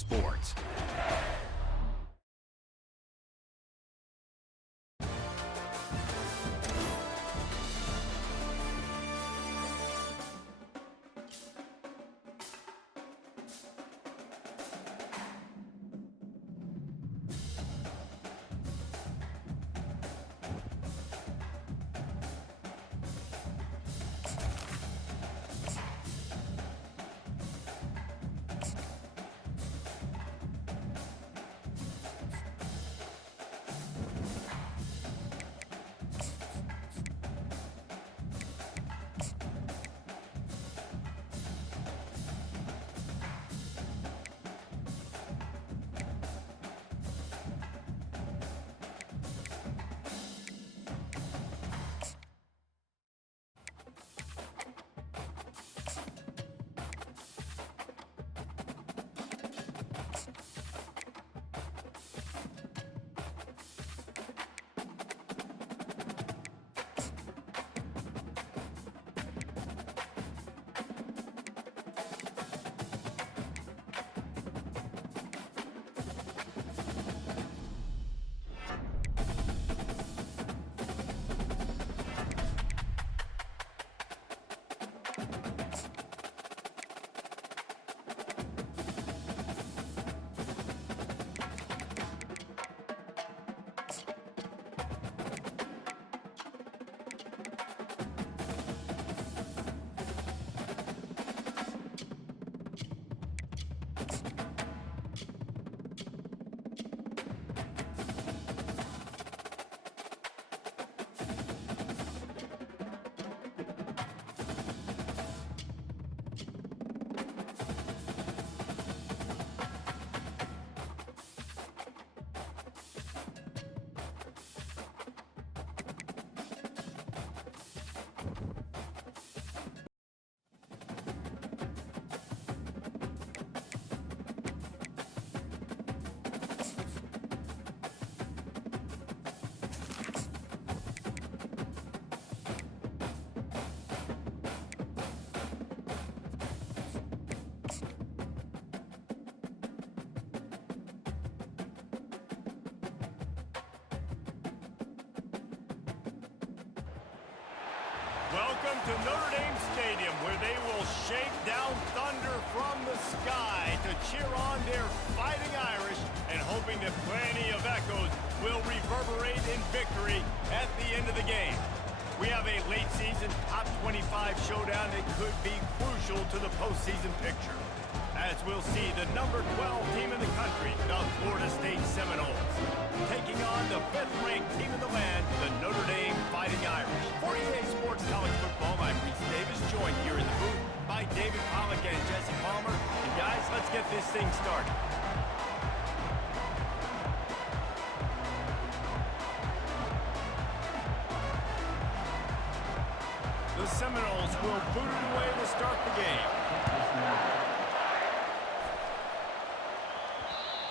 Sports. Welcome to Notre Dame Stadium, where they will shake down thunder from the sky to cheer on their Fighting Irish, and hoping that plenty of echoes will reverberate in victory at the end of the game. We have a late-season top 25 showdown that could be crucial to the postseason picture, as we'll see the number 12 team in the country, the Florida State Seminoles, taking on the 5th-ranked team in the land, the Notre Dame Fighting Irish. For EA Sports College Football, I'm Reese Davis, joined here in the booth by David Pollack and Jesse Palmer. And guys, let's get this thing started. The Seminoles will boot it away to start the game.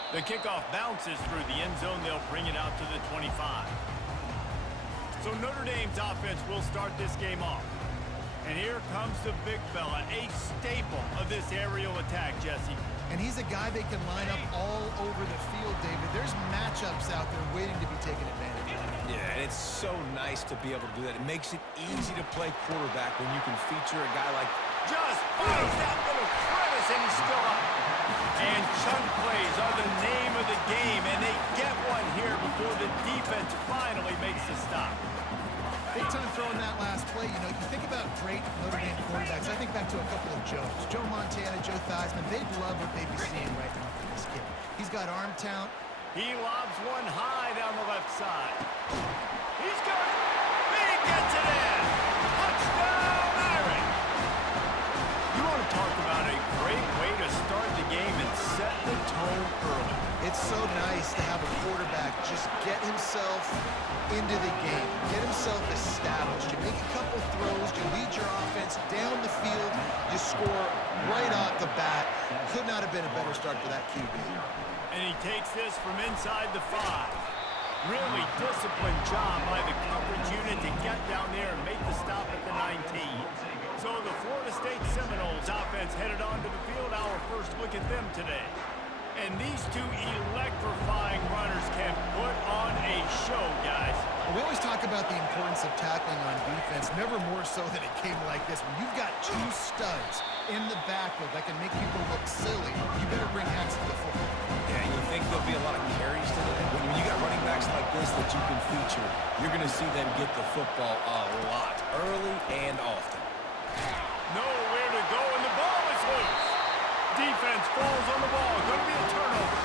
The kickoff bounces through the end zone. They'll bring it out to the 25. So Notre Dame's offense will start this game off. And here comes the big fella, a staple of this aerial attack, Jesse. And he's a guy they can line up all over the field, David. There's matchups out there waiting to be taken advantage of. Yeah, and it's so nice to be able to do that. It makes it easy to play quarterback when you can feature a guy like... Just fires that little crevice, and he's still up. And chunk plays are the name of the game, and they get one here before the defense finally makes the stop. Big time throwing that last play. You know, you think about great Notre Dame quarterbacks. I think back to a couple of Joes. Joe Montana, Joe Theismann. They'd love what they'd be seeing right now from this kid. He's got arm talent. He lobs one high down the left side. He's got it. He gets it in. Touchdown, Irish. You want to talk about a great way to start the game and set the tone early. It's so nice to have a quarterback just get himself into the game, get himself established. You make a couple throws, you lead your offense down the field, you score right off the bat. Could not have been a better start for that QB. And he takes this from inside the 5. Really disciplined job by the coverage unit to get down there and make the stop at the 19. So the Florida State Seminoles offense headed onto the field. Our first look at them today. And these two electrifying runners can put on a show, guys. We always talk about the importance of tackling on defense, never more so than a game like this. When you've got two studs in the backfield that can make people look silly, you better bring hats to the football. Yeah, you think there'll be a lot of carries today? When you got running backs like this that you can feature, you're going to see them get the football a lot, early and often. Nowhere to go, and the ball is loose. Defense falls on the ball. Going to be a turnover.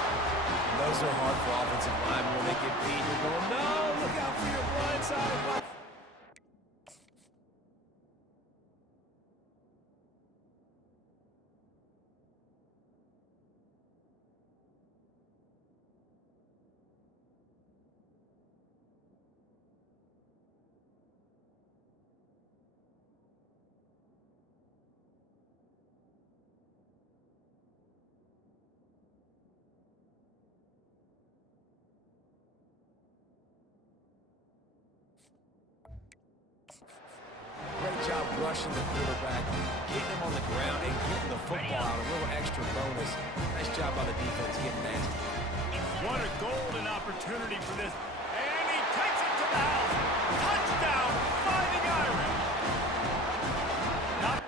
Those are hard for offensive line when they get beat. You're going, no, look out for your blind side. Great job rushing the quarterback, getting him on the ground, and getting the football out. A little extra bonus. Nice job by the defense getting nasty. What a golden opportunity for this. And he takes it to the house. Touchdown, Fighting Irish. Not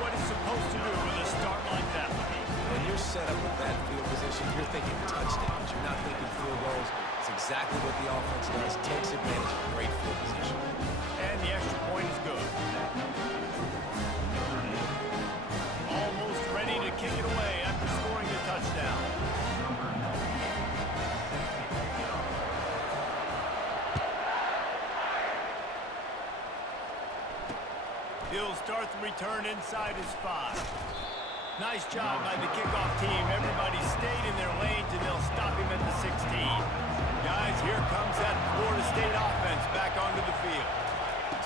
what he's supposed to do with a start like that. When you're set up with that field position, you're thinking touchdowns. You're not thinking field goals. It's exactly what the offense does. Takes advantage of great field position. And the extra point is good. Almost ready to kick it away after scoring the touchdown. He'll start the return inside his 5. Nice job by the kickoff team. Everybody stayed in their lanes, and they'll stop him at the 16. Guys, here comes that Florida State offense back onto the field.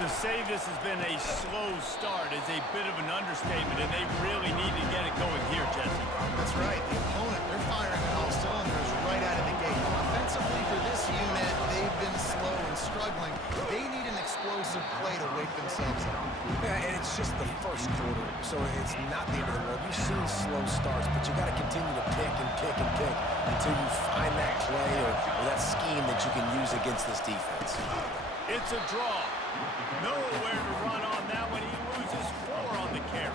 To say this has been a slow start is a bit of an understatement, and they really need to get it going here, Jesse. That's right. The opponent, they're firing on all cylinders right out of the gate. Offensively for this unit, they've been slow and struggling. They need an explosive play to wake themselves up. Yeah, and it's just the first quarter, so it's not the end of the world. You've seen slow starts, but you got to continue to pick and pick and pick until you find that play or that scheme that you can use against this defense. It's a draw. Nowhere to run on that one. He loses 4 on the carry.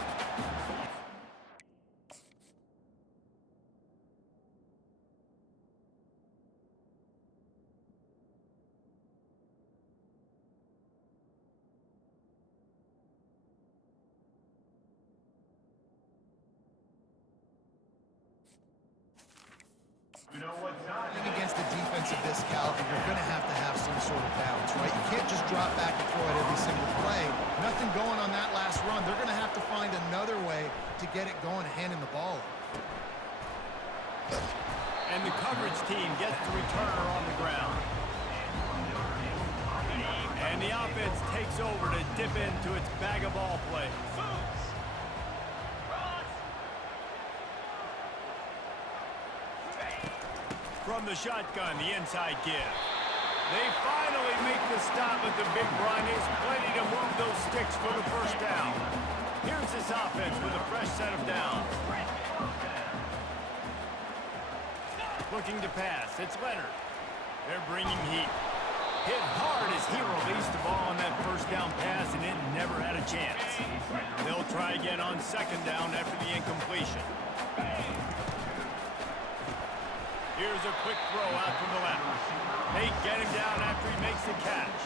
Against a defense of this caliber, you're going to have some sort of balance, right? You can't just drop back and throw it every single play. Nothing going on that last run. They're going to have to find another way to get it going and handing the ball off. And the coverage team gets the returner on the ground. And the offense takes over to dip into its bag of ball plays. From the shotgun, the inside give. They finally make the stop at the big run. It's plenty to move those sticks for the first down. Here's this offense with a fresh set of downs. Looking to pass. It's Leonard. They're bringing heat. Hit hard as he released the ball on that first down pass, and it never had a chance. They'll try again on second down after the incompletion. Here's a quick throw out from the left. They get him down after he makes the catch.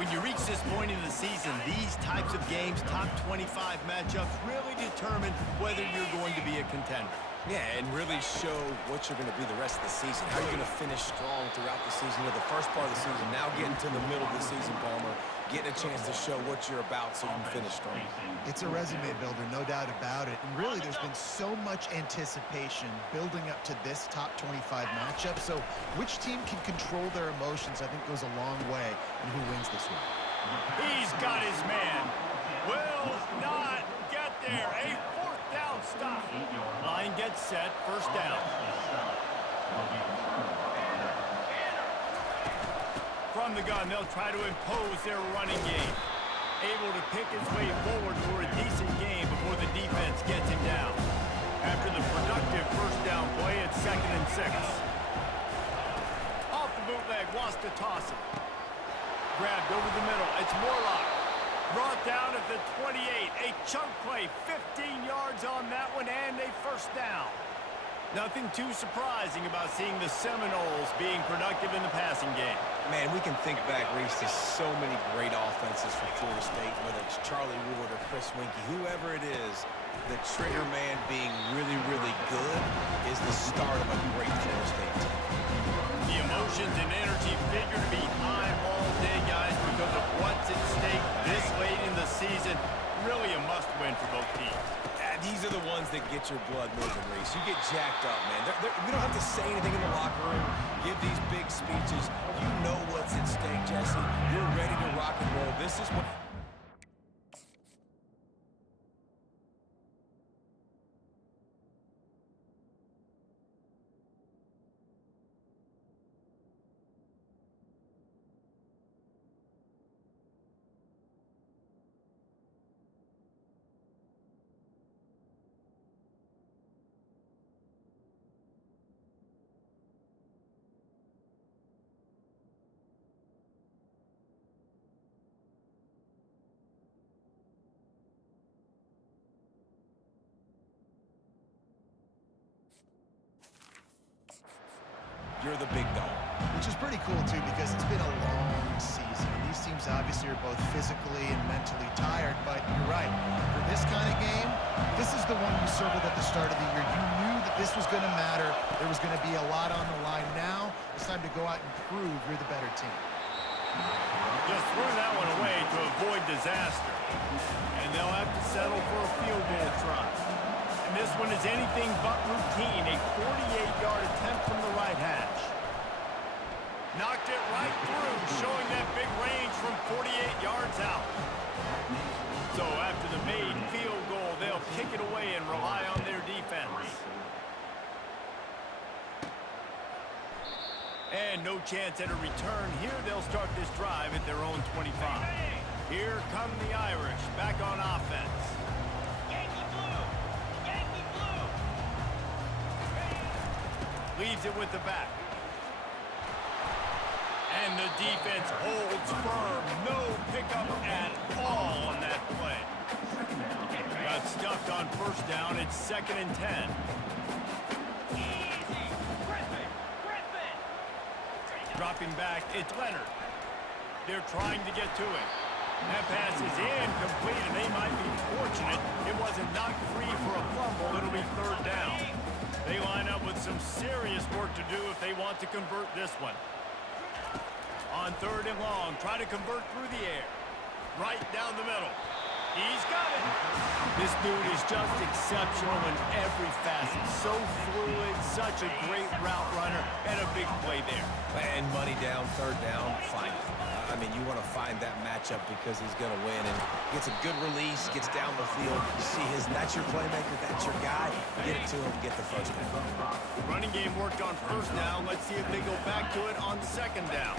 When you reach this point in the season, these types of games, top 25 matchups, really determine whether you're going to be a contender. Yeah, and really show what you're going to be the rest of the season. How you're going to finish strong throughout the season. The first part of the season, now getting to the middle of the season, Palmer, getting a chance to show what you're about so you can finish strong. It's a resume builder, no doubt about it. And really, there's been so much anticipation building up to this top 25 matchup. So which team can control their emotions, I think, goes a long way in who wins this one. He's got his man. Will not get there. A fourth down stop. Line gets set. First down. From the gun, they'll try to impose their running game. Able to pick his way forward for a decent game before the defense gets him down. After the productive first down play, it's 2nd and 6. Off the bootleg, wants to toss it. Grabbed over the middle. It's Morlock. Brought down at the 28. A chunk play. 15 yards on that one and a first down. Nothing too surprising about seeing the Seminoles being productive in the passing game. Man, we can think back, Reese, to so many great offenses for Florida State, whether it's Charlie Ward or Chris Winkie, whoever it is, the trigger man being really, really good is the start of a great Florida State team. The emotions and energy figure to be high all day, guys, because of what's at stake this late in the season. Really a must-win for both teams. These are the ones that get your blood moving, Reese. You get jacked up, man. We don't have to say anything in the locker room, give these big speeches. You know what's at stake, Jesse. You're ready to rock and roll. This is what... You're the big dog. Which is pretty cool, too, because it's been a long season. These teams obviously are both physically and mentally tired, but you're right. For this kind of game, this is the one you circled at the start of the year. You knew that this was going to matter. There was going to be a lot on the line. Now it's time to go out and prove you're the better team. Just threw that one away to avoid disaster. And they'll have to settle for a field goal try. And this one is anything but routine. A 48-yard attempt from the right hash. Knocked it right through, showing that big range from 48 yards out. So after the made field goal, they'll kick it away and rely on their defense. And no chance at a return here. They'll start this drive at their own 25. Here come the Irish, back on offense. Yankee blue! Yankee blue! Leaves it with the back. And the defense holds firm. No pickup at all on that play. Got stuffed on first down. It's 2nd and 10. Easy! Griffin! Griffin! Dropping back, it's Leonard. They're trying to get to it. That pass is incomplete, and they might be fortunate it wasn't knocked free for a fumble. It'll be 3rd down. They line up with some serious work to do if they want to convert this one. On 3rd and long, try to convert through the air. Right down the middle. He's got it. This dude is just exceptional in every facet. So fluid, such a great route runner, and a big play there. And money down, 3rd down, fine. I mean, you want to find that matchup because he's going to win. And gets a good release, gets down the field. You see that's your playmaker, that's your guy. Get get it to him, get the first down. Running game worked on first down. Let's see if they go back to it on second down.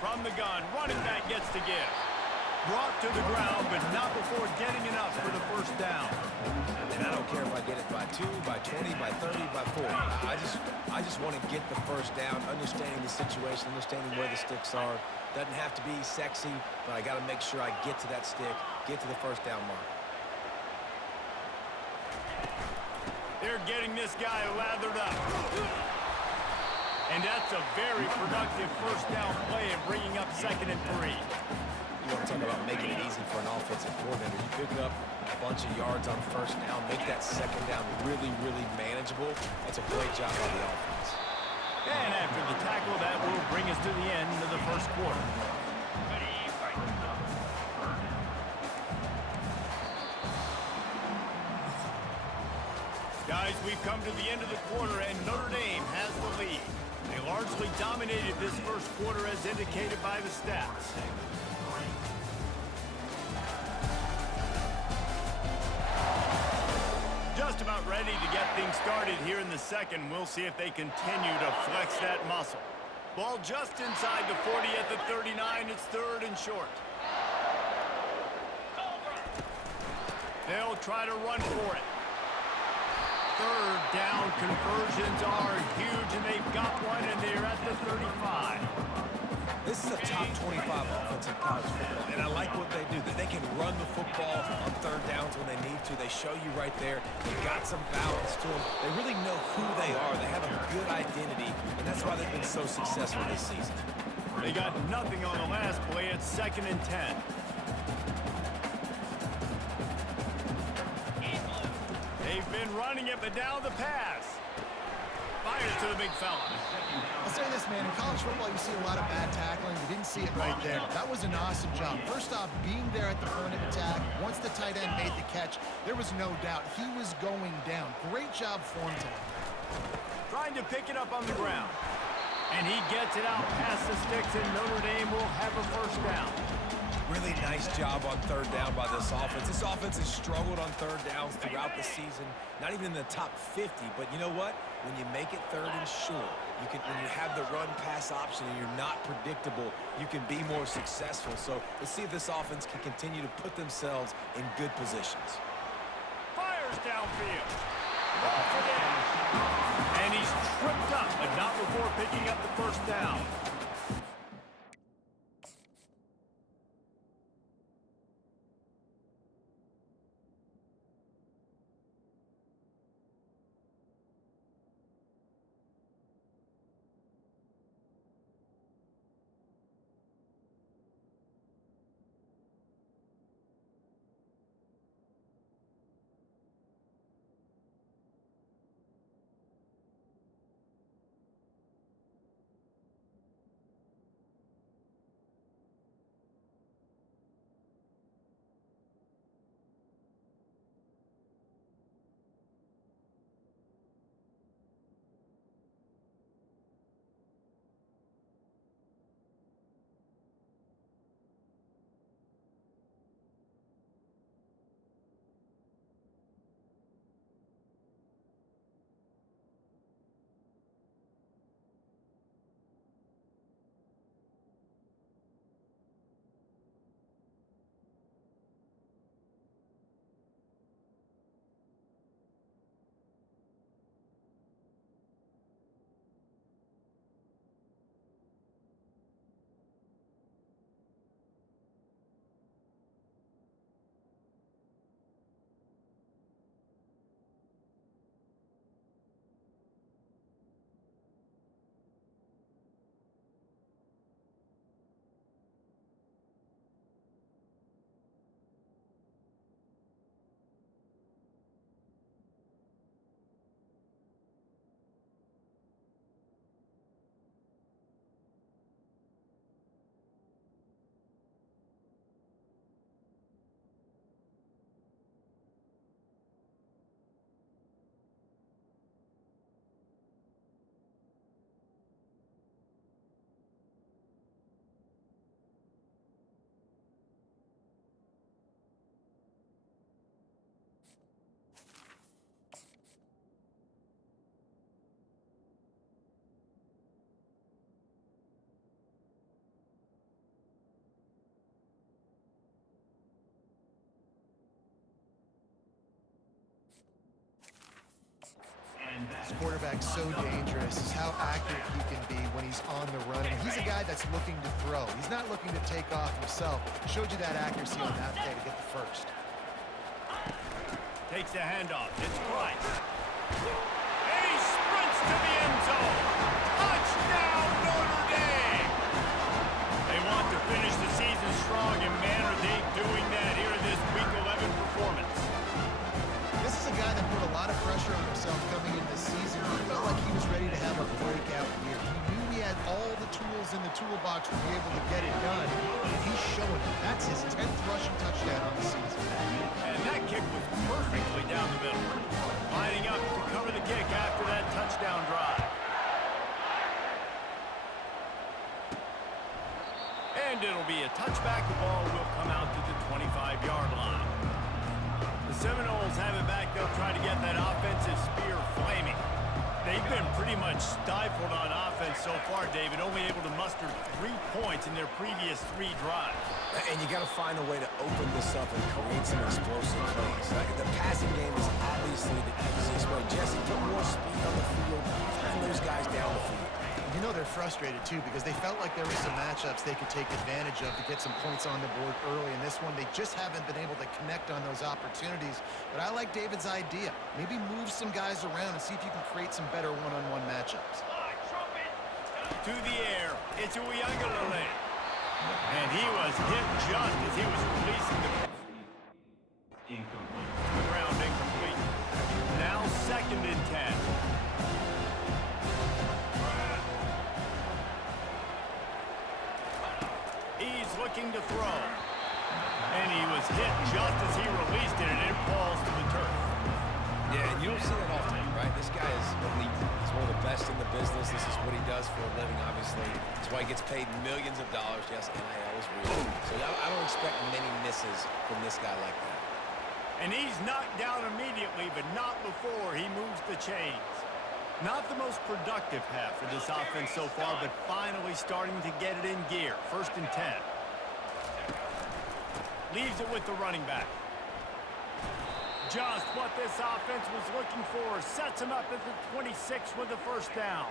From the gun, running back gets to give. Brought to the ground, but not before getting enough for the first down. And I don't care if I get it by 2, by 20, by 30, by 40. I just want to get the first down, understanding the situation, understanding where the sticks are. Doesn't have to be sexy, but I got to make sure I get to that stick, get to the first down mark. They're getting this guy lathered up. And that's a very productive first down play and bringing up 2nd and 3. You want to talk about making it easy for an offensive coordinator. You pick up a bunch of yards on first down, make that second down really, really manageable. That's a great job by the offense. And after the tackle, that will bring us to the end of the first quarter. Guys, we've come to the end of the quarter, and Notre Dame has the lead. They largely dominated this first quarter as indicated by the stats. Just about ready to get things started here in the second. We'll see if they continue to flex that muscle. Ball just inside the 40 at the 39. It's 3rd and short. They'll try to run for it. 3rd down conversions are huge, and they've got one, and they're at the 35. This is a top 25 offense in college football, and I like what they do. They can run the football on 3rd downs when they need to. They show you right there. They got some balance to them. They really know who they are. They have a good identity, and that's why they've been so successful this season. They got nothing on the last play. It's 2nd and 10. They've been running it, but now the pass. Fires to the big fella. I'll say this, man. In college football, you see a lot of bad tackling. You didn't see it right there. That was an awesome job. First off, being there at the point of attack. Once the tight end made the catch, there was no doubt he was going down. Great job form tackle. Trying to pick it up on the ground. And he gets it out past the sticks, and Notre Dame will have a first down. Really nice job on 3rd down by this offense. This offense has struggled on 3rd downs throughout the season. Not even in the top 50, but you know what? When you make it 3rd and short, when you have the run-pass option and you're not predictable, you can be more successful. So let's see if this offense can continue to put themselves in good positions. Fires downfield. Walks it in. And he's tripped up, but not before picking up the first down. quarterback so dangerous is how accurate he can be when he's on the run. And he's a guy that's looking to throw. He's not looking to take off himself. Showed you that accuracy on that play to get the first. Takes the handoff. It's Price. And he sprints to the end zone. Touchdown, Notre Dame! They want to finish the season strong, and man, are they doing that here in this Week 11 performance. This is a guy that put a lot of pressure on himself coming into the season. He felt like he was ready to have a breakout year. He knew he had all the tools in the toolbox to be able to get it done, and he's showing it. That's his 10th rushing touchdown on the season. And that kick was perfectly down the middle. Lining up to cover the kick after that touchdown drive. And it'll be a touchback. The ball will come out to the 25-yard line. The Seminoles have it back. They'll try to get that offensive spear flaming. They've been pretty much stifled on offense so far, David, only able to muster 3 points in their previous 3 drives. And you got to find a way to open this up and create some explosive plays. The passing game is obviously the easiest way. Jesse, put more speed on the field, find those guys down the field. You know they're frustrated, too, because they felt like there were some matchups they could take advantage of to get some points on the board early. In this one, they just haven't been able to connect on those opportunities. But I like David's idea. Maybe move some guys around and see if you can create some better one-on-one matchups. To the air, it's Uiagalelei. And he was hit just as he was releasing the ground incomplete. Now 2nd and 10. He's looking to throw. And he was hit just as he released it, and it falls to the turf. Yeah, and you don't see that often, right? This guy is elite. He's one of the best in the business. This is what he does for a living, obviously. That's why he gets paid millions of dollars. Yes, NIL is real. So I don't expect many misses from this guy like that. And he's knocked down immediately, but not before he moves the chains. Not the most productive half for this offense so far, but finally starting to get it in gear. 1st and 10. Leaves it with the running back. Just what this offense was looking for. Sets him up at the 26 with the first down.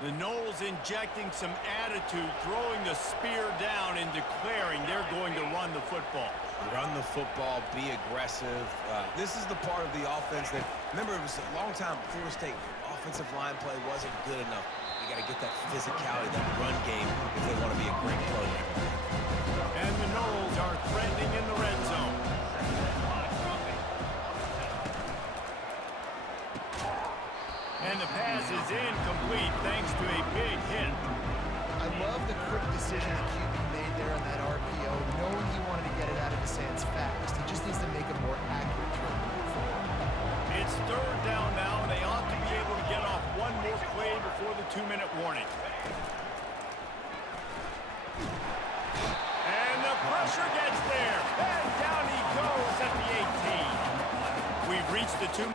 The Noles injecting some attitude, throwing the spear down and declaring they're going to run the football. Run the football, be aggressive. This is the part of the offense that, remember, it was a long time before State. Offensive line play wasn't good enough. You got to get that physicality, that run game, if they want to be a great program. And the Noles are threatening in the red zone. And the pass is incomplete thanks to a big hit. I love the quick decision the QB made there on that RPO, knowing he wanted to get it out of his hands fast. He just needs to make a more accurate throw moving forward. It's 3rd down now, and they ought to be able to get off one more play before the 2-minute warning. And the pressure gets there. And down he goes at the 18. We've reached the 2.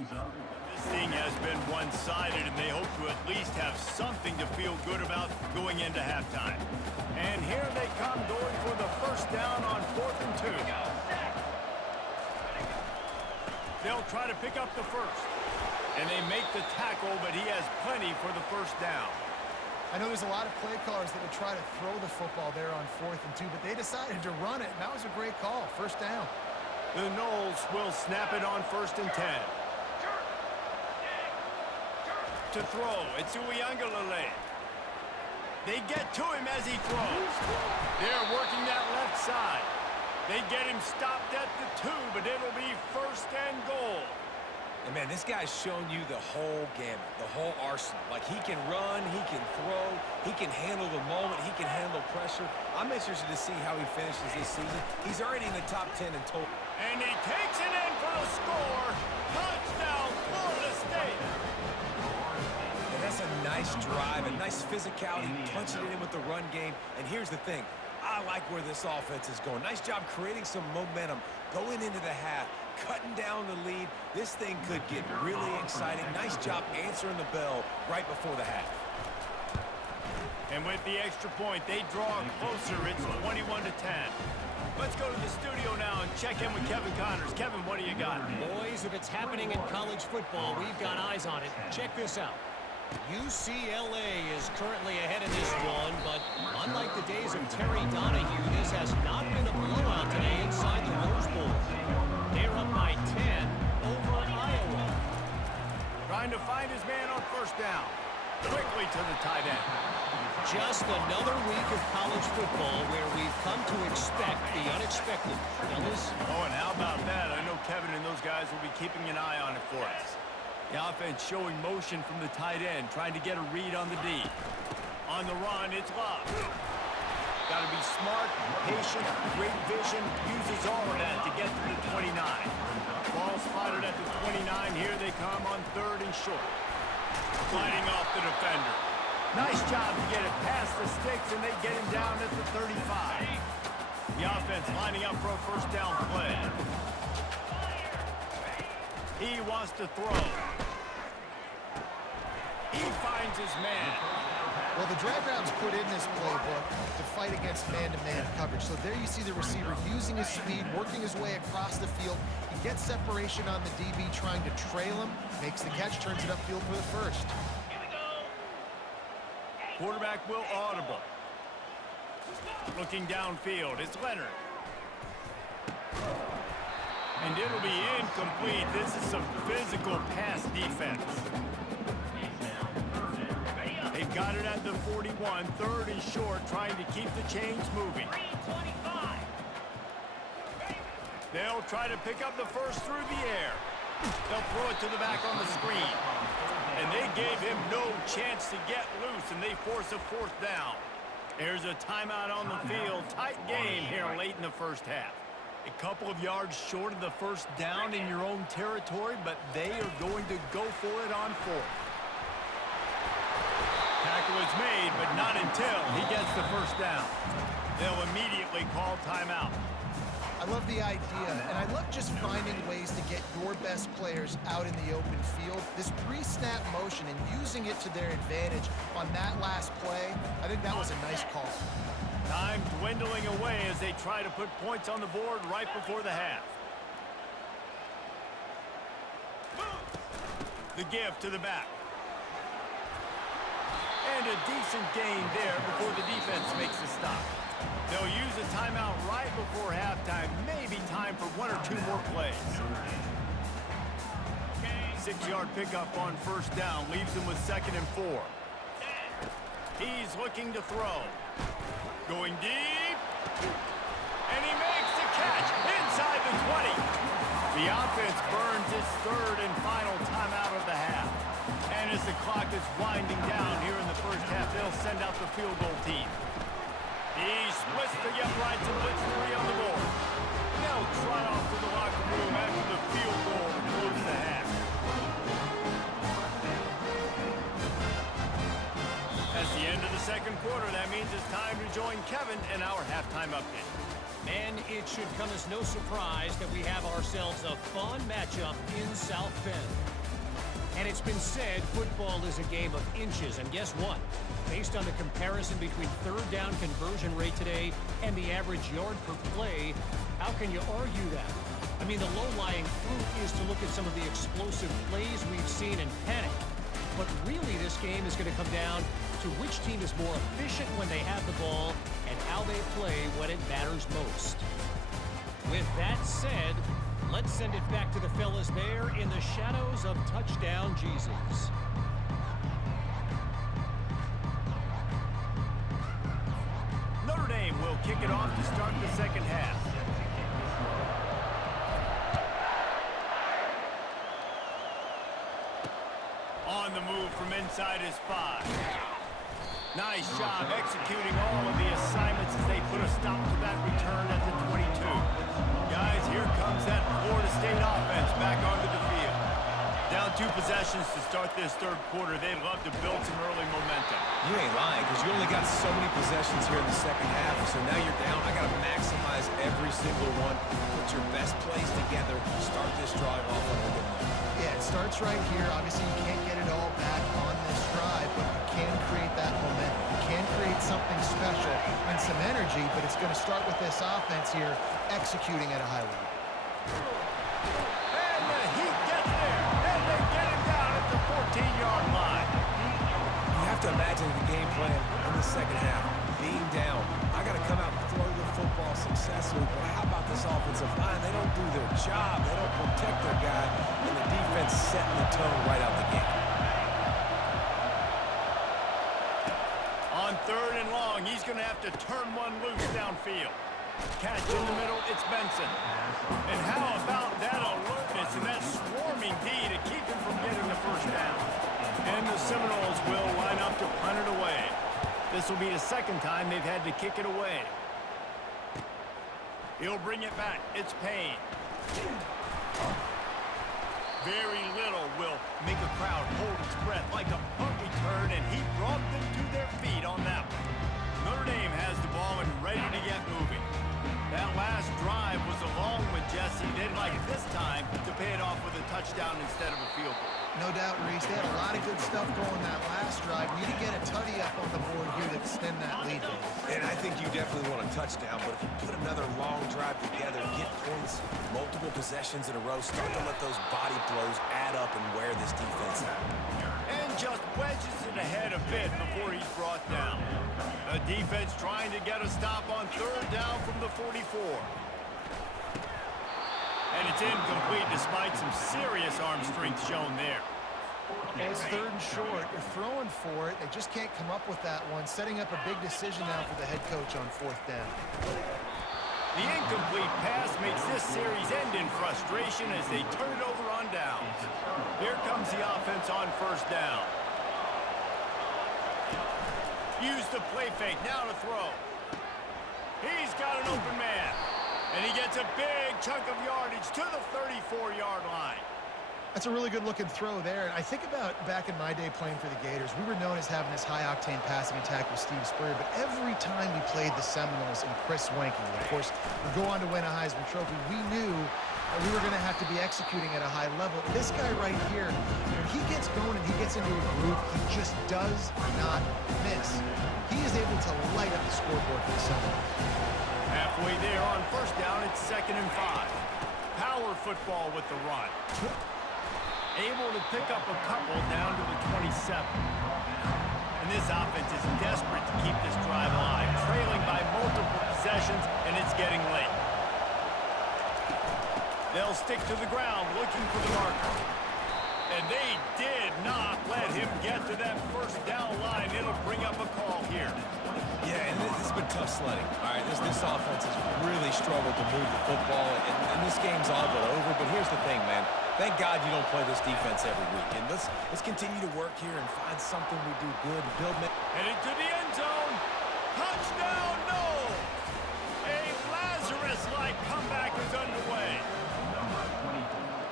This thing has been one-sided, and they hope to at least have something to feel good about going into halftime. And here they come, going for the first down on 4th and 2. They'll try to pick up the first. And they make the tackle, but he has plenty for the first down. I know there's a lot of play callers that would try to throw the football there on 4th and 2, but they decided to run it, and that was a great call. First down. The Noles will snap it on 1st and 10. to throw. It's Uiagalelei. They get to him as he throws. They're working that left side. They get him stopped at the 2, but it'll be first and goal. And, man, this guy's shown you the whole gamut, the whole arsenal. Like, he can run, he can throw, he can handle the moment, he can handle pressure. I'm interested to see how he finishes this season. He's already in the top 10 in total. And he takes it in for the score. Touchdown, Florida State. And that's a nice drive, a nice physicality, punching it in with the run game. And here's the thing. I like where this offense is going. Nice job creating some momentum, going into the half, cutting down the lead. This thing could get really exciting. Nice job answering the bell right before the half. And with the extra point, they draw closer. It's 21-10. Let's go to the studio now and check in with Kevin Connors. Kevin, what do you got? Boys, if it's happening in college football, we've got eyes on it. Check this out. UCLA is currently ahead in this one, but unlike the days of Terry Donahue, this has not been a blowout today inside the Rose Bowl. They're up by 10 over Iowa. Trying to find his man on first down. Quickly to the tight end. Just another week of college football where we've come to expect the unexpected. Fellas? Oh, and how about that? I know Kevin and those guys will be keeping an eye on it for us. The offense showing motion from the tight end, trying to get a read on the D. On the run, it's Love. Got to be smart, patient, great vision, uses all of that to get to the 29. Ball spotted at the 29. Here they come on 3rd and short. Sliding off the defender. Nice job to get it past the sticks, and they get him down at the 35. The offense lining up for a first down play. He wants to throw. He finds his man. Well, the drag routes put in this playbook to fight against man-to-man coverage. So there you see the receiver using his speed, working his way across the field. He gets separation on the DB trying to trail him, makes the catch, turns it upfield for the first. Quarterback will audible. Looking downfield, it's Leonard. And it'll be incomplete. This is some physical pass defense. They've got it at the 41, 3rd and short, trying to keep the chains moving. They'll try to pick up the first through the air. They'll throw it to the back on the screen. And they gave him no chance to get loose, and they force a 4th down. There's a timeout on the field. Tight game here late in the first half. A couple of yards short of the first down in your own territory, but they are going to go for it on 4th. Tackle is made, but not until he gets the first down. They'll immediately call timeout. I love the idea, and I love just finding ways to get your best players out in the open field. This pre-snap motion and using it to their advantage on that last play, I think that was a nice call. Time dwindling away as they try to put points on the board right before the half. The give to the back. And a decent gain there before the defense makes the stop. They'll use a timeout right before halftime. Maybe time for 1 or 2 more plays. 6-yard pickup on first down leaves them with 2nd and 4. He's looking to throw. Going deep. And he makes the catch inside the 20. The offense burns its 3rd and final timeout of the half. And as the clock is winding down here in the first half, they'll send out the field goal team. He splits the uprights and puts 3 on the board. They'll trot off to the locker room after the field goal to close the half. That's the end of the second quarter. That means it's time to join Kevin in our halftime update. And it should come as no surprise that we have ourselves a fun matchup in South Bend. And it's been said football is a game of inches, and guess what? Based on the comparison between 3rd down conversion rate today and the average yard per play, how can you argue that? I mean, the low-lying fruit is to look at some of the explosive plays we've seen and panic. But really, this game is going to come down to which team is more efficient when they have the ball and how they play when it matters most. With that said, let's send it back to the fellas there in the shadows of Touchdown Jesus. kick it off to start the second half. On the move from inside his 5. Nice job executing all of the assignments as they put a stop to that return at the 22. Guys, here comes that Florida State offense back onto the field. Down 2 possessions to start this third quarter. They'd love to build some early momentum. You ain't lying, because you only got so many possessions here in the second half, so now you're down. I got to maximize every single one. Put your best plays together. Start this drive off on a good note. Yeah, it starts right here. Obviously, you can't get it all back on this drive, but you can create that momentum. You can create something special and some energy, but it's going to start with this offense here executing at a high level. And the Heat gets there, and they get him down at the 14-yard line. You have to imagine the game plan in the second half. Being down, I got to come out and throw the football successfully, but how about this offensive line? They don't do their job. They don't protect their guy, and the defense setting the tone right out the gate. On 3rd and long, he's going to have to turn one loose downfield. Catch in the middle, it's Benson. And how about that alertness and that swarming D to keep him from getting the first down? And the Seminoles will line up to punt it away. This will be the second time they've had to kick it away. He'll bring it back. It's Payne. Very little will make a crowd hold its breath like a punt return, and he brought them to their feet on that one. Notre Dame has the ball and ready to get moving. That last drive was a long one, Jesse. They'd like this time to pay it off with a touchdown instead of a field goal. No doubt, Reese. They had a lot of good stuff going that last drive. Need to get a tutty up on the board here to extend that lead. And I think you definitely want a touchdown, but if you put another long drive together, get points, multiple possessions in a row, start to let those body blows add up and wear this defense out. And just wedges it ahead a bit before he's brought down. The defense trying to get a stop on 3rd down from the 44. And it's incomplete despite some serious arm strength shown there. It's 3rd and short. They're throwing for it. They just can't come up with that one. Setting up a big decision now for the head coach on 4th down. The incomplete pass makes this series end in frustration as they turn it over on downs. Here comes the offense on 1st down. Use the play fake, now to throw. He's got an open man. And he gets a big chunk of yardage to the 34-yard line. That's a really good-looking throw there. And I think about back in my day playing for the Gators, we were known as having this high-octane passing attack with Steve Spurrier, but every time we played the Seminoles and Chris Wenke, of course, would go on to win a Heisman Trophy, we knew that we were going to have to be executing at a high level. This guy right here, when he gets going and he gets into a groove, he just does not miss. He is able to light up the scoreboard for the Seminoles. Halfway there on 1st down, it's 2nd and 5. Power football with the run. Able to pick up a couple down to the 27. And this offense is desperate to keep this drive alive, trailing by multiple possessions, and it's getting late. They'll stick to the ground looking for the marker. And they did not let him get to that 1st down line. It'll bring up a call here. Yeah, and this has been tough sledding. All right, this offense has really struggled to move the football, and this game's all but over. But here's the thing, man. Thank God you don't play this defense every week. And let's continue to work here and find something we do good and build. Headed to the end zone. Touchdown, Noles! A Lazarus-like comeback is underway.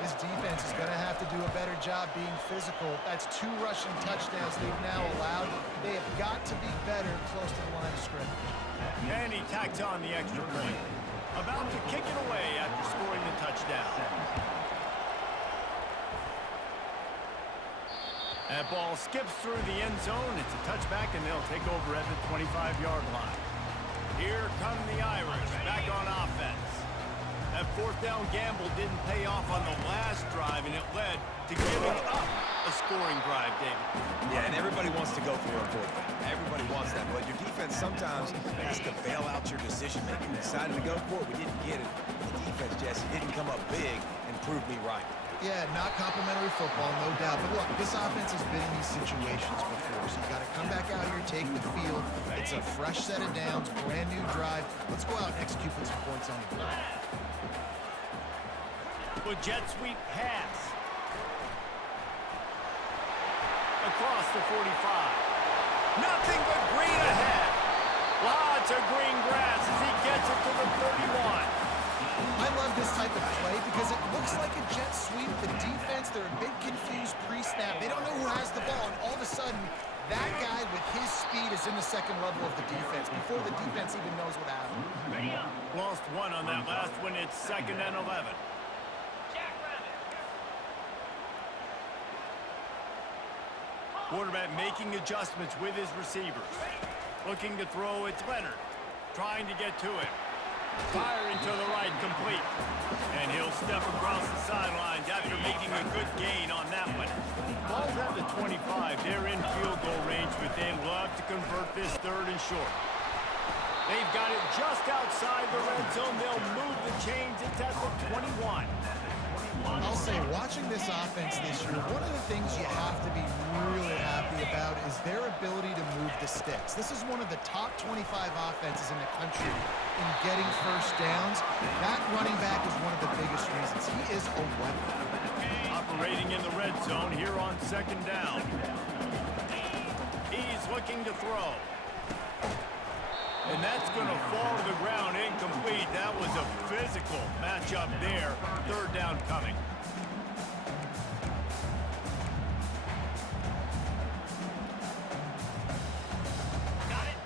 This defense is going to have to do a better job being physical. That's 2 rushing touchdowns they've now allowed. They have got to be better close to the line of scrimmage. And he tacks on the extra point. About to kick it away after scoring the touchdown. That ball skips through the end zone. It's a touchback, and they'll take over at the 25-yard line. Here come the Irish, back on offense. That 4th down gamble didn't pay off on the last drive, and it led to giving up a scoring drive, David. Yeah, and everybody wants to go for it on 4th down. Everybody wants that, but your defense sometimes has to bail out your decision-making. We decided to go for it. We didn't get it. The defense, Jesse, didn't come up big and prove me right. Yeah, not complimentary football, no doubt. But look, this offense has been in these situations before, so you got to come back out here, take the field. It's a fresh set of downs, brand new drive. Let's go out and execute, put some points on the board. With jet sweep pass. Across the 45. Nothing but green ahead. Lots of green grass as he gets it to the 31. I love this type of play because it looks like a jet sweep. The defense, they're a bit confused pre-snap. They don't know who has the ball, and all of a sudden, that guy with his speed is in the second level of the defense before the defense even knows what happened. Lost one on that last one. It's 2nd and 11. Quarterback making adjustments with his receivers. Looking to throw, it's Leonard. Trying to get to it. Firing to the right, complete. And he'll step across the sidelines after making a good gain on that one. Ball's at the 25. They're in field goal range, but they love to convert this 3rd and short. They've got it just outside the red zone. They'll move the chains. It's at the 21. I'll say, watching this offense this year, one of the things you have to be really happy about is their ability to move the sticks. This is one of the top 25 offenses in the country in getting first downs. That running back is one of the biggest reasons. He is a weapon. Operating in the red zone here on 2nd down. He's looking to throw. And that's going to fall to the ground incomplete. That was a physical matchup there. 3rd down coming.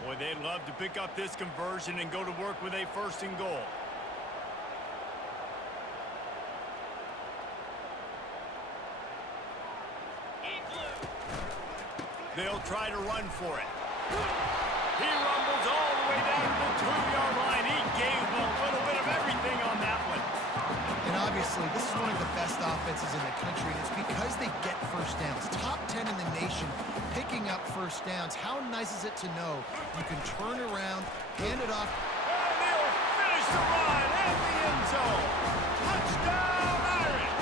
Boy, they'd love to pick up this conversion and go to work with a 1st and goal. They'll try to run for it. He rumbles all the way down to the 2-yard line. He gave them a little bit of everything on that one. And obviously, this is one of the best offenses in the country, and it's because they get first downs. Top 10 in the nation picking up first downs. How nice is it to know you can turn around, hand it off. And they'll finish the run at the end zone. Touchdown, Irish!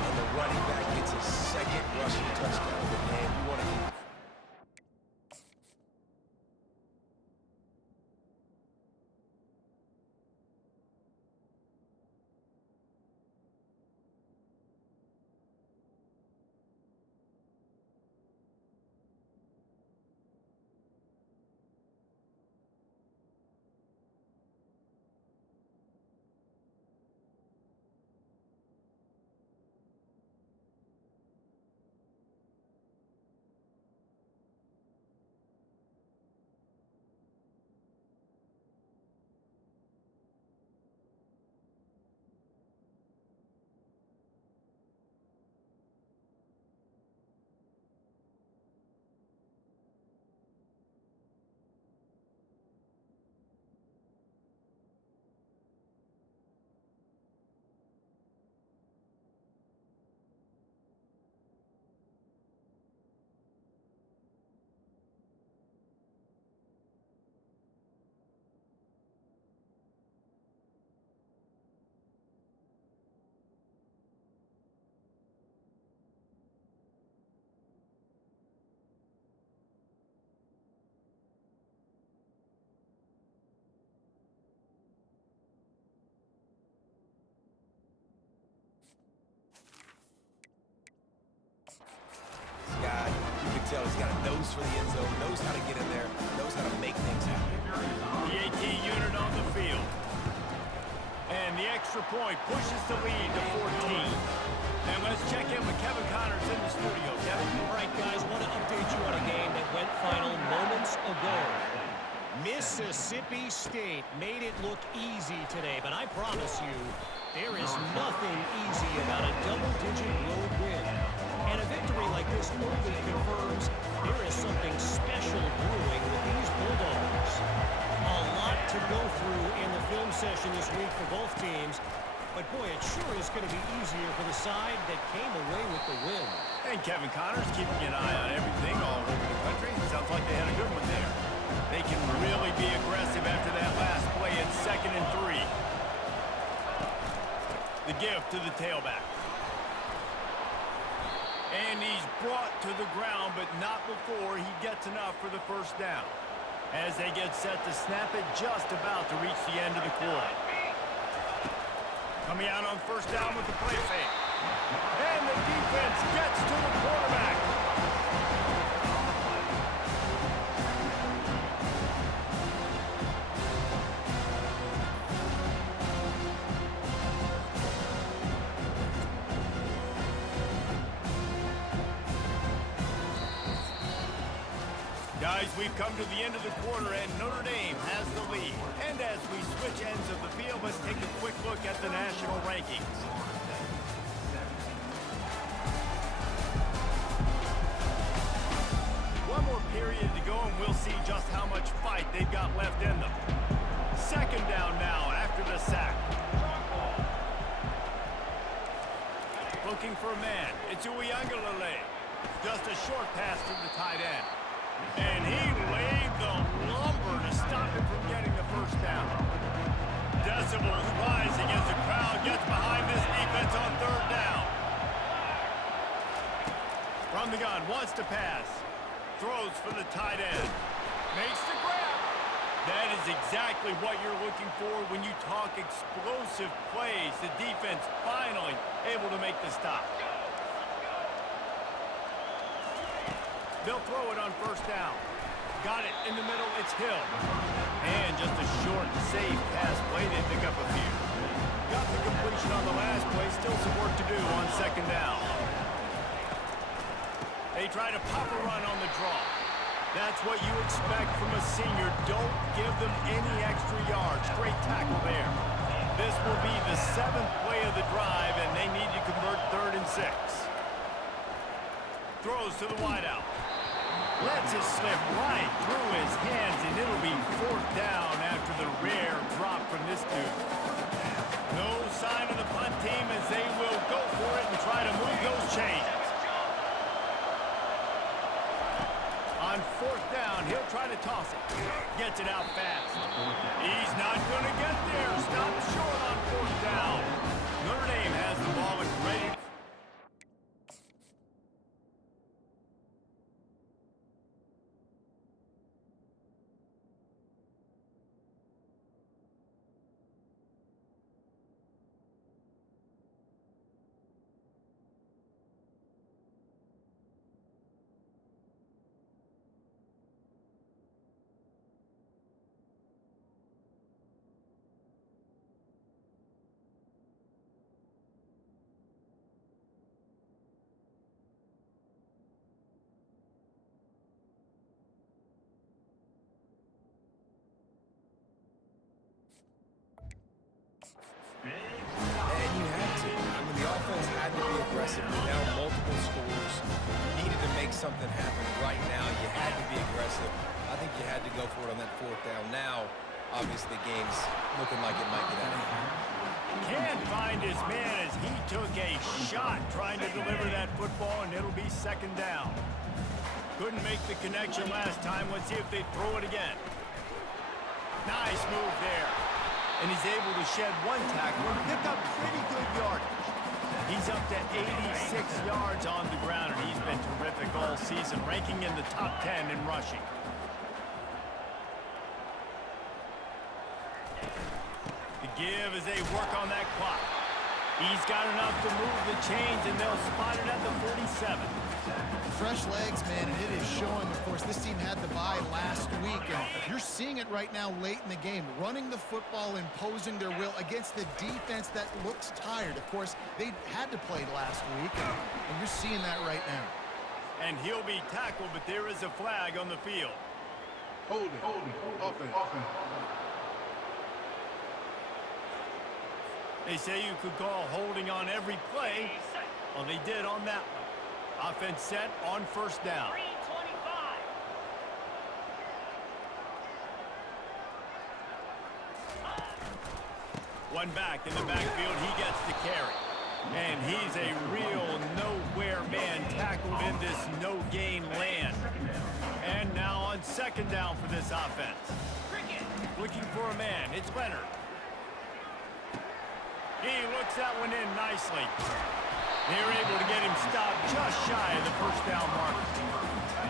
And the running back gets his 2nd rushing touchdown of the game. You want to tell he's got a nose for the end zone, knows how to get in there, knows how to make things happen. The AT unit on the field. And the extra point pushes the lead to 14. And let's check in with Kevin Connors in the studio. Kevin? All right, guys, want to update you on a game that went final moments ago. Mississippi State made it look easy today, but I promise you, there is nothing easy about a double-digit road win. And a victory like this only confirms there is something special brewing with these Bulldogs. A lot to go through in the film session this week for both teams, but boy, it sure is going to be easier for the side that came away with the win. And Kevin Connors keeping an eye on everything all over the country. Sounds like they had a good one there. They can really be aggressive after that last play at 2nd and 3. The give to the tailback. And he's brought to the ground, but not before he gets enough for the first down. As they get set to snap it, just about to reach the end of the quarter. Coming out on first down with the play fake. And the defense gets to the quarterback. Guys, we've come to the end of the quarter, and Notre Dame has the lead. And as we switch ends of the field, let's take a quick look at the national rankings. One more period to go, and we'll see just how much fight they've got left in them. Second down now after the sack. Looking for a man. It's Uiagalelei. Just a short pass to the tight end. And he laid the lumber to stop him from getting the first down. Decibels rising as the crowd gets behind this defense on third down. From the gun, wants to pass. Throws for the tight end. Makes the grab. That is exactly what you're looking for when you talk explosive plays. The defense finally able to make the stop. They'll throw it on first down. Got it in the middle, it's Hill. And just a short, safe pass play, they pick up a few. Got the completion on the last play, still some work to do on second down. They try to pop a run on the draw. That's what you expect from a senior. Don't give them any extra yards. Great tackle there. This will be the 7th play of the drive, and they need to convert 3rd and 6. Throws to the wideout. Lets it slip right through his hands, and it'll be 4th down after the rare drop from this dude. No sign of the punt team as they will go for it and try to move those chains. On 4th down, he'll try to toss it. Gets it out fast. He's not going to get there. Stop short on 4th down. Notre Dame has the ball and ready. And you had to. I mean, the offense had to be aggressive. You're down multiple scores. You needed to make something happen right now. You had to be aggressive. I think you had to go for it on that 4th down. Now, obviously, the game's looking like it might get out of hand. Can't find his man as he took a shot trying to deliver that football, and it'll be 2nd down. Couldn't make the connection last time. Let's see if they throw it again. Nice move there. And he's able to shed one tackle and pick up pretty good yardage. He's up to 86 yards on the ground, and he's been terrific all season, ranking in the top 10 in rushing. The give as they work on that clock. He's got enough to move the chains, and they'll spot it at the 47. Fresh legs, man, and it is showing. Of course, this team had the bye last week, and you're seeing it right now late in the game. Running the football, imposing their will against the defense that looks tired. Of course, they had to play last week, and you're seeing that right now. And he'll be tackled, but there is a flag on the field. Holding, offense. They say you could call holding on every play. Well, they did on that one. Offense set on first down. 3:25. One back in the backfield, he gets the carry. And he's a real nowhere man tackled in this no-gain land. And now on 2nd down for this offense. Looking for a man, it's Leonard. He looks that one in nicely. They're able to get him stopped just shy of the first down mark.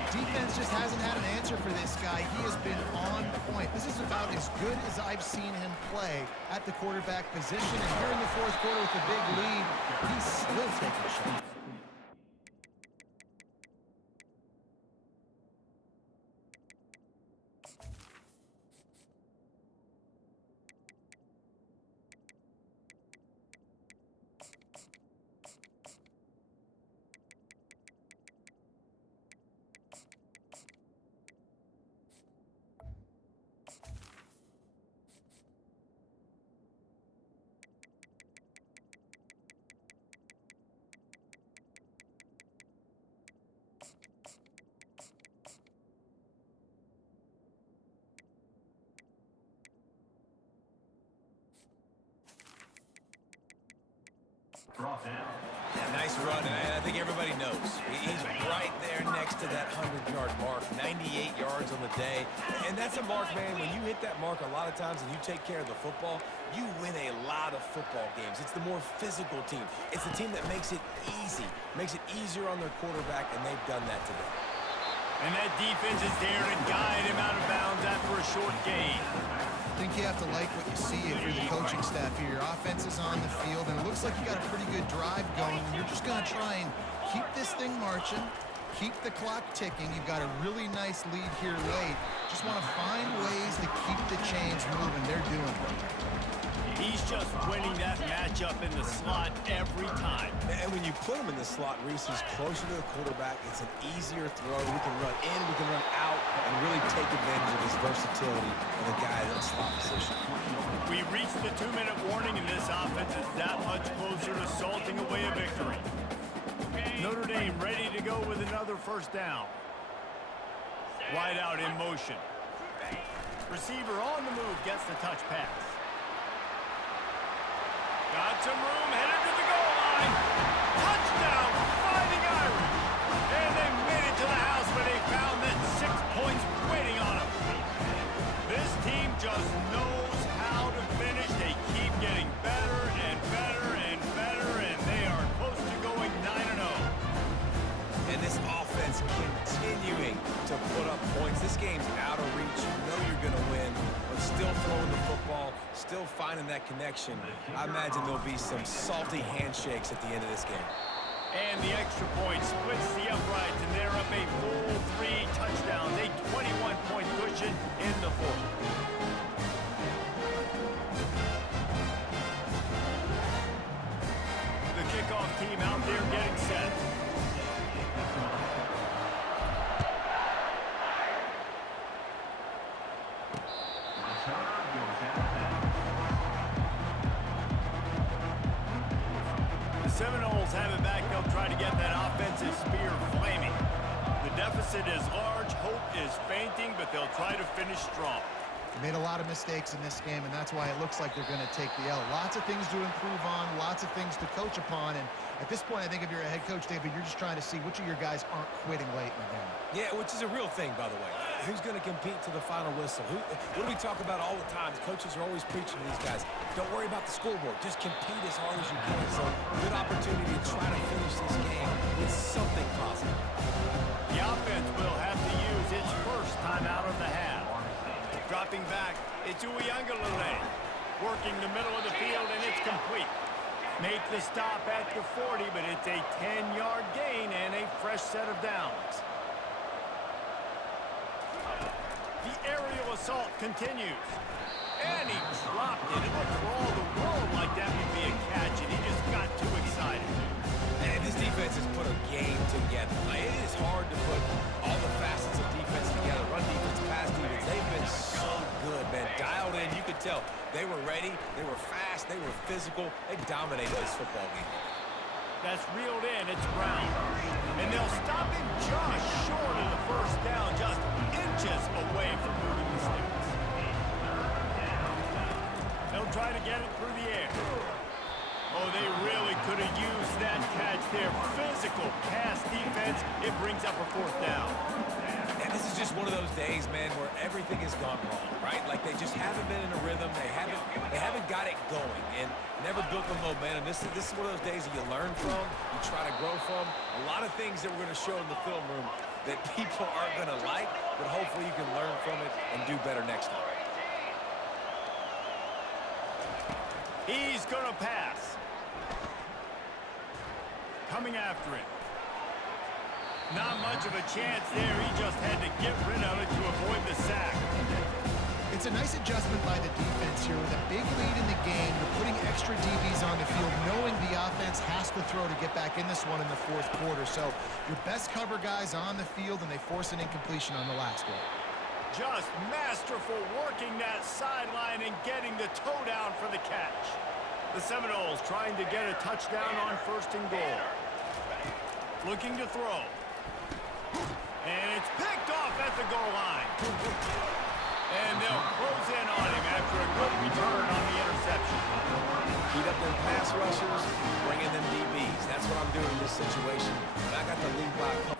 Defense just hasn't had an answer for this guy. He has been on point. This is about as good as I've seen him play at the quarterback position. And here in the fourth quarter with a big lead, he's still taking shots. Yeah, nice run, and I think everybody knows. He's right there next to that 100-yard mark, 98 yards on the day. And that's a mark, man, when you hit that mark a lot of times and you take care of the football, you win a lot of football games. It's the more physical team. It's the team that makes it easy, makes it easier on their quarterback, and they've done that today. And that defense is there to guide him out of bounds after a short gain. I think you have to like what you see if you're the coaching staff here. Your offense is on the field, and it looks like you got a pretty good drive going. And you're just going to try and keep this thing marching, keep the clock ticking. You've got a really nice lead here late. Just want to find ways to keep the chains moving. They're doing it. He's just winning that matchup in the slot every time. And when you put him in the slot, Reese, he's closer to the quarterback. It's an easier throw. We can run in, we can run out, and really take advantage of his versatility of the guy in the slot position. We reached the 2-minute warning, and this offense is that much closer to salting away a victory. Notre Dame ready to go with another first down. Wide out in motion. Receiver on the move gets the touch pass. Got some room, headed to the goal line. Touchdown, Fighting Irish. And they made it to the house where they found that 6 points waiting on them. This team just knows how to finish. They keep getting better and better and better, and they are close to going 9-0. And this offense continuing to put up points. This game's out of reach. You know you're going to win, but still throwing the football, still finding that connection. I imagine there'll be some salty handshakes at the end of this game. And the extra point splits the uprights, and they're up a full 3 touchdowns, a 21-point cushion in the fourth. The kickoff team out there getting set. The Seminoles have it back. They'll try to get that offensive spear flaming. The deficit is large. Hope is fainting, but they'll try to finish strong. They made a lot of mistakes in this game, and that's why it looks like they're going to take the L. Lots of things to improve on, lots of things to coach upon, and at this point, I think if you're a head coach, David, you're just trying to see which of your guys aren't quitting late in the game. Yeah, which is a real thing, by the way. Who's going to compete to the final whistle? What do we talk about all the time? Coaches are always preaching to these guys. Don't worry about the scoreboard. Just compete as hard as you can. So, good opportunity to try to finish this game with something positive. The offense will have to use its first time out of the half. Dropping back, it's Uiagalelei. Working the middle of the field, and it's complete. Make the stop at the 40, but it's a 10-yard gain and a fresh set of downs. The aerial assault continues. And he dropped it. It looked for all the world like that would be a catch, and he just got too excited. And this defense has put a game together. Like, it is hard to put all the facets of defense together. Run defense, pass defense. They've been so good, man. Dialed in. You could tell they were ready. They were fast. They were physical. They dominated this football game. That's reeled in. It's Brown. And they'll stop him just short of the first down, just inches away from moving the sticks. They'll try to get it through the air. Oh, they really could have used that catch there. Physical pass defense. It brings up a fourth down. And this is just one of those days, man, where everything has gone wrong, right? Like they just haven't been in a rhythm. They haven't got it going and never built the momentum. This is one of those days that you learn from, you try to grow from. A lot of things that we're going to show in the film room that people aren't going to like, but hopefully you can learn from it and do better next time. He's going to pass. Coming after it. Not much of a chance there. He just had to get rid of it to avoid the sack. It's a nice adjustment by the defense here. With a big lead in the game, you're putting extra DBs on the field, knowing the offense has to throw to get back in this one in the fourth quarter. So your best cover guys on the field, and they force an incompletion on the last one. Just masterful working that sideline and getting the toe down for the catch. The Seminoles trying to get a touchdown on 1st and goal. Looking to throw. And it's picked off at the goal line. And they'll close in on him after a good return on the interception. Beat up them pass rushers, bring in them DBs. That's what I'm doing in this situation. But I got the lead by a couple.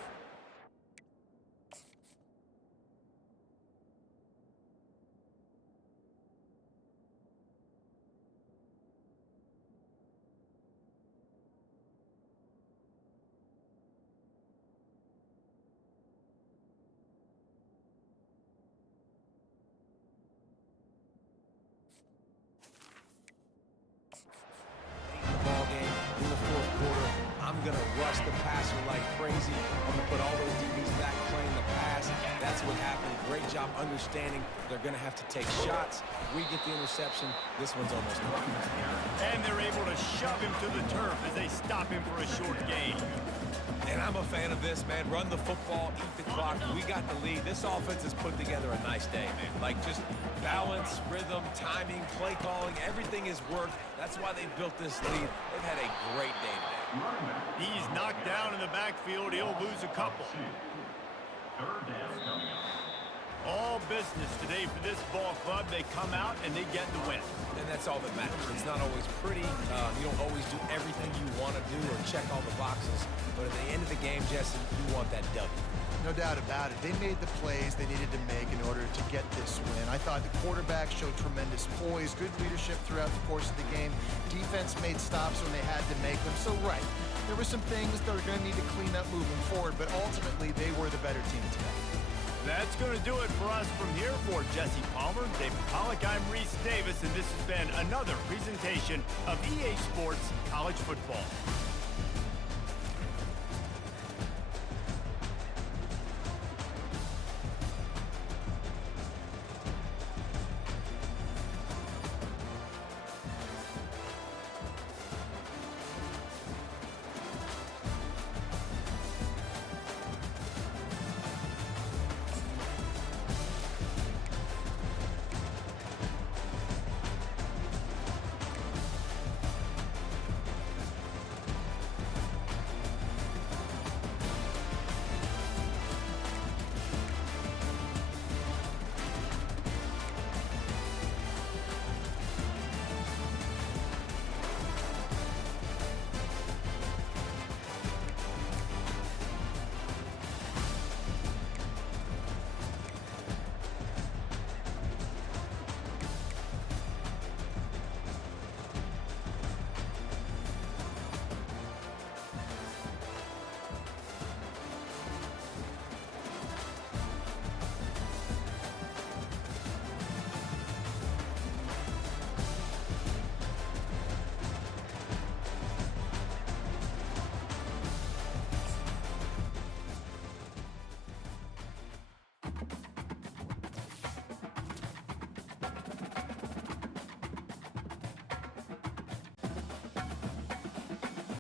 Rush the passer like crazy. I'm going to put all those DBs back playing the pass. That's what happened. Great job understanding they're going to have to take shots. We get the interception. This one's almost gone. And they're able to shove him to the turf as they stop him for a short gain. And I'm a fan of this, man. Run the football, eat the clock. We got the lead. This offense has put together a nice day, man. Like just balance, rhythm, timing, play calling, everything has worked. That's why they built this lead. They've had a great day today. He's knocked down in the backfield. He'll lose a couple. All business today for this ball club. They come out and they get the win. And that's all that matters. It's not always pretty. You don't always do everything you want to do or check all the boxes. But at the end of the game, Jesse, you want that W. No doubt about it. They made the plays they needed to make in order to get this win. I thought the quarterback showed tremendous poise, good leadership throughout the course of the game. Defense made stops when they had to make them. So, right, there were some things that are going to need to clean up moving forward, but ultimately they were the better team today. That's going to do it for us from here. For Jesse Palmer, David Pollack, I'm Reese Davis, and this has been another presentation of EA Sports College Football.